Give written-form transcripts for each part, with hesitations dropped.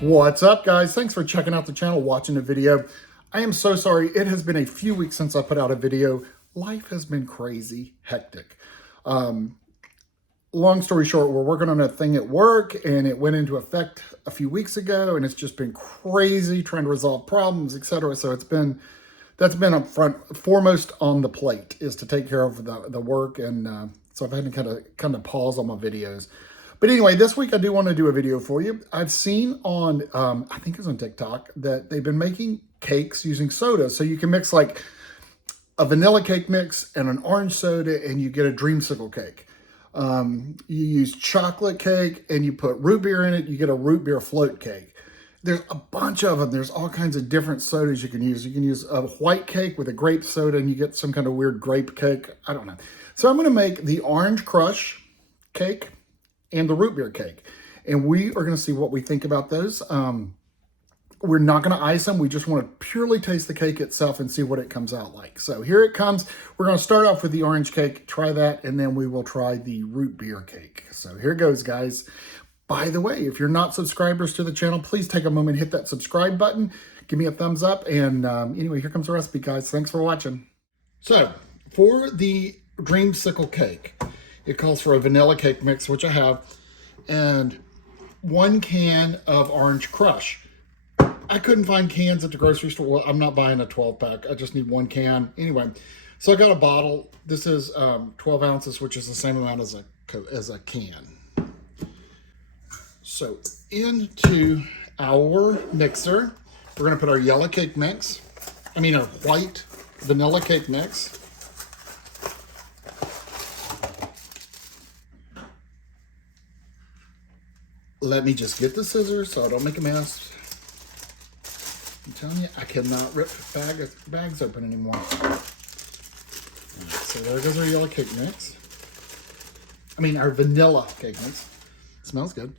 What's up, guys? Thanks for checking out the channel, watching the video. I am so sorry. It has been a few weeks since I put out a video. Life has been crazy, hectic. Long story short, we're working on a thing at work and it went into effect a few weeks ago, and it's just been crazy trying to resolve problems, etc. So that's been up front, foremost on the plate, is to take care of the work, and so I've had to kind of pause on my videos. But anyway, this week I do want to do a video for you. I've seen on, I think it's on TikTok, that they've been making cakes using soda. So you can mix like a vanilla cake mix and an orange soda and you get a dreamsicle cake. You use chocolate cake and you put root beer in it, you get a root beer float cake. There's a bunch of them. There's all kinds of different sodas you can use. You can use a white cake with a grape soda and you get some kind of weird grape cake. I don't know. So I'm going to make the orange crush cake and the root beer cake. And we are going to see what we think about those. We're not going to ice them. We just want to purely taste the cake itself and see what it comes out like. So here it comes. We're going to start off with the orange cake, try that, and then we will try the root beer cake. So here goes, guys. By the way, if you're not subscribers to the channel, please take a moment, hit that subscribe button, give me a thumbs up, and anyway, here comes the recipe, guys. Thanks for watching. So for the Dreamsicle Cake, it calls for a vanilla cake mix, which I have, and 1 can of orange crush. I couldn't find cans at the grocery store. Well, I'm not buying a 12-pack. I just need 1 can. Anyway, so I got a bottle. This is 12 ounces, which is the same amount as a can. So into our mixer, we're going to put our yellow cake mix. I mean our white vanilla cake mix. Let me just get the scissors so I don't make a mess. I'm telling you, I cannot rip bags open anymore. Right, so there goes our yellow cake mix. I mean, our vanilla cake mix. It smells good.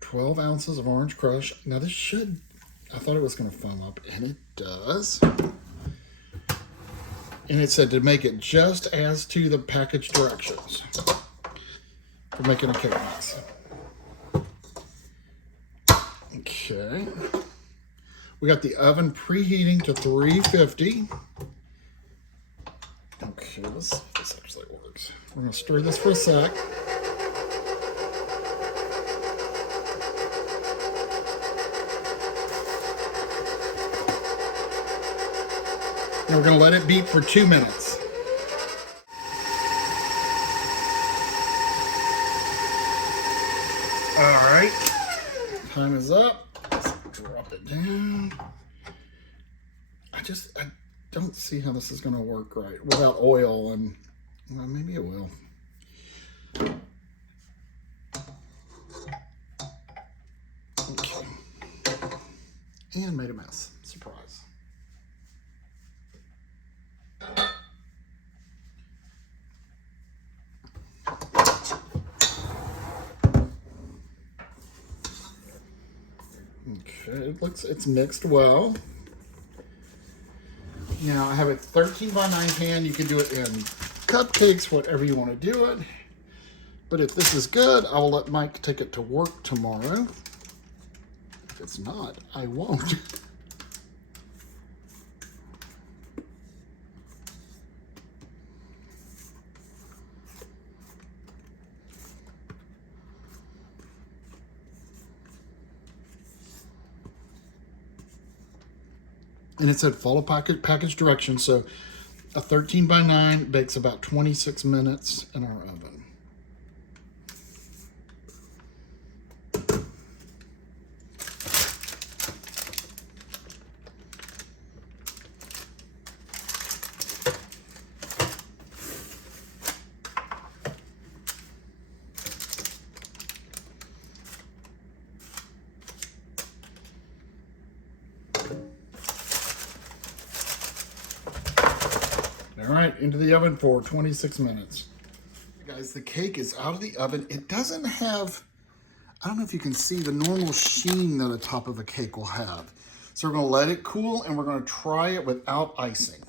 12 ounces of orange crush. Now this should, I thought it was going to foam up, and it does. And it said to make it just as to the package directions for making a cake mix. Okay. We got the oven preheating to 350. Okay, let's see if this actually works. We're going to stir this for a sec. And we're going to let it beat for 2 minutes. All right. Time is up. Let's drop it down. I don't see how this is going to work right without oil, and well, maybe it will. Okay. And made a mess. Surprise. Okay, it looks, it's mixed well. Now I have a 13 by 9 pan. You can do it in cupcakes, whatever you want to do it. But if this is good, I will let Mike take it to work tomorrow. If it's not, I won't. And it said follow package directions. So a 13 by 9 bakes about 26 minutes in our oven. All right, into the oven for 26 minutes. Guys, the cake is out of the oven. It doesn't have, I don't know if you can see the normal sheen that the top of a cake will have. So we're gonna let it cool and we're gonna try it without icing.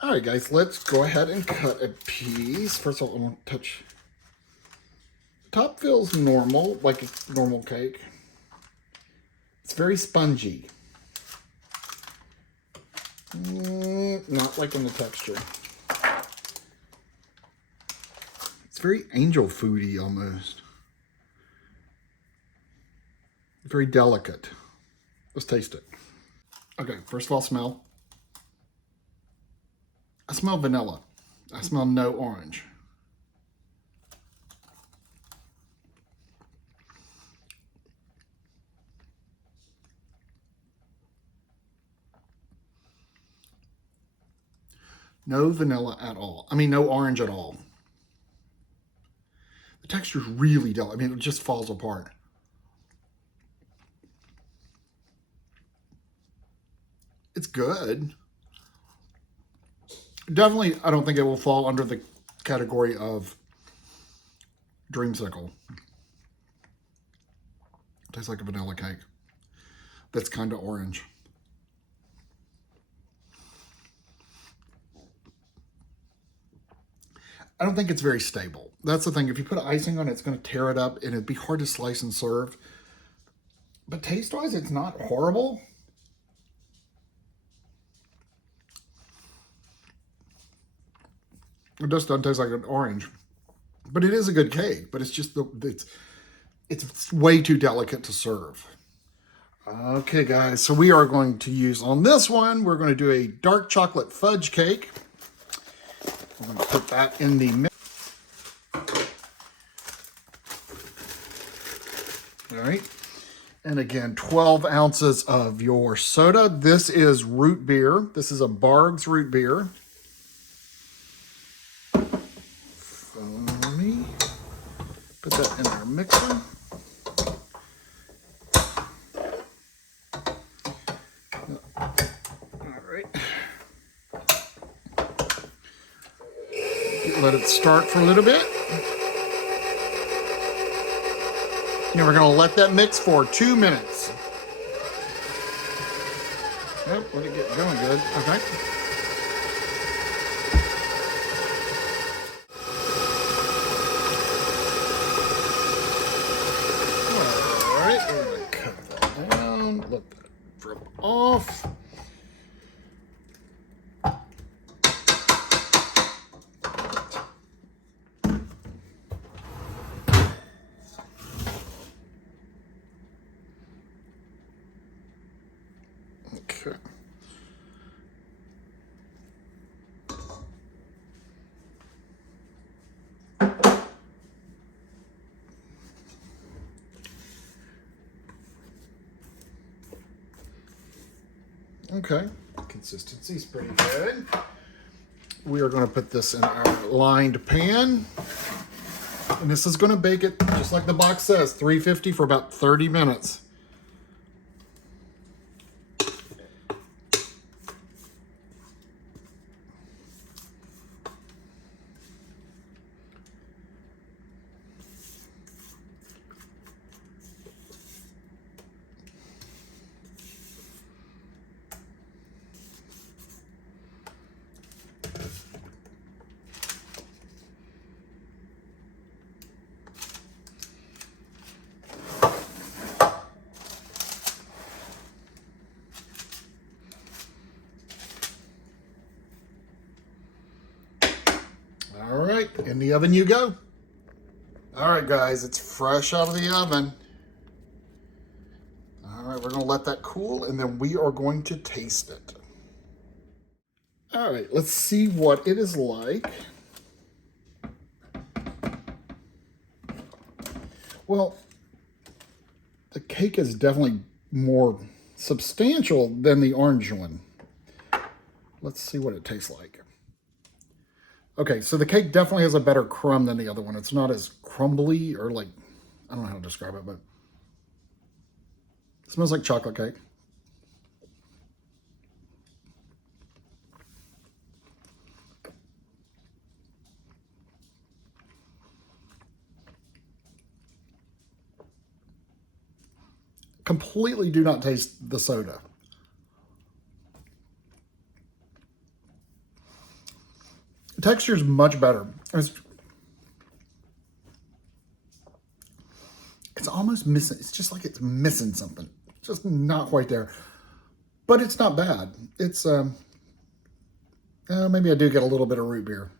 All right, guys, let's go ahead and cut a piece. First of all, I want to top feels normal, like a normal cake. It's very spongy. Not like in the texture. It's very angel foody almost. Very delicate. Let's taste it. Okay, first of all, smell. I smell vanilla. I smell no orange. No vanilla at all. I mean, no orange at all. The texture's really delicate. I mean, it just falls apart. It's good. Definitely, I don't think it will fall under the category of Dreamsicle. It tastes like a vanilla cake that's kind of orange. I don't think it's very stable. That's the thing. If you put icing on it, it's going to tear it up and it'd be hard to slice and serve. But taste-wise, it's not horrible. It just doesn't taste like an orange. But it is a good cake, but it's just it's way too delicate to serve. Okay, guys, so we are going to use on this one, we're going to do a dark chocolate fudge cake. I'm going to put that in the mix. All right. And again, 12 ounces of your soda. This is root beer. This is a Barg's root beer. Follow me. Put that in our mixer. All right. Let it start for a little bit. And we're going to let that mix for 2 minutes. Yep, let it get going good. Okay. All right, we're going to cut that down. Let that drip off. Okay. Okay, consistency's pretty good. We are going to put this in our lined pan. And this is going to bake it, just like the box says, 350 for about 30 minutes. All right, in the oven you go. All right, guys, it's fresh out of the oven. All right, we're gonna let that cool and then we are going to taste it. All right, let's see what it is like. Well, the cake is definitely more substantial than the orange one. Let's see what it tastes like. Okay, so the cake definitely has a better crumb than the other one. It's not as crumbly or like, I don't know how to describe it, but it smells like chocolate cake. Completely do not taste the soda. The texture is much better. It's almost missing. It's just like it's missing something. Just not quite there. But it's not bad. It's, maybe I do get a little bit of root beer.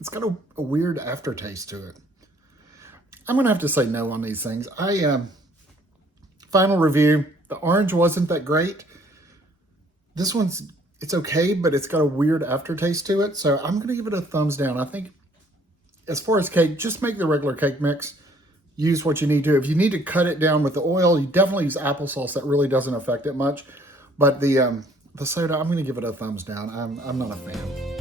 It's got a weird aftertaste to it. I'm going to have to say no on these things. Final review, the orange wasn't that great. This one's, it's okay, but it's got a weird aftertaste to it. So I'm going to give it a thumbs down. I think as far as cake, just make the regular cake mix. Use what you need to. If you need to cut it down with the oil, you definitely use applesauce. That really doesn't affect it much. But the soda, I'm going to give it a thumbs down. I'm not a fan.